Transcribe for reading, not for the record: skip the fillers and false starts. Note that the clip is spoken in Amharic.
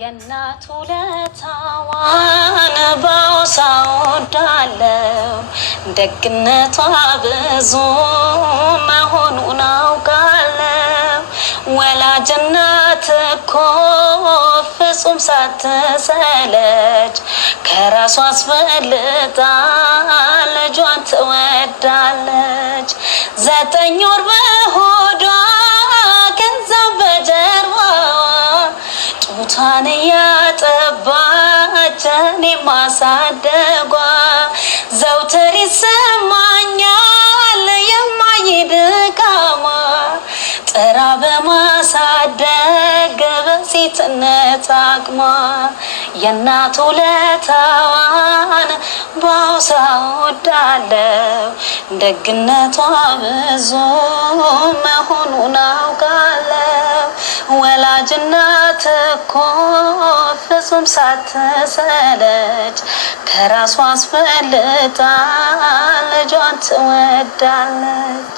የናቱ ለታዋን ባውሳውዳለው ደግነቷ ብዙ መሆኑን አውቃለው ወላጅናት እኮ ፍጹም ሳትሰለች ከራሷ አስፈልጣ ልጇን ትወዳለች 9 ወር በሆዷ ገንዘብ በጀርባዋ ጡቷን ያጠባች እኔ ማሳደጓ ዘውትር ይሰማኛል የማይድካማ ጥራ በማሳደግ በሴትነት አቅሟ የናቱ ለታዋን ባውሳውዳለው ደግነቷ ብዙ መሆኑን አውቃለው ወላጅናት እኮ ፍጹም ሳትሰለች ከራሷ አስፈልጣ ልጇን ትወዳለች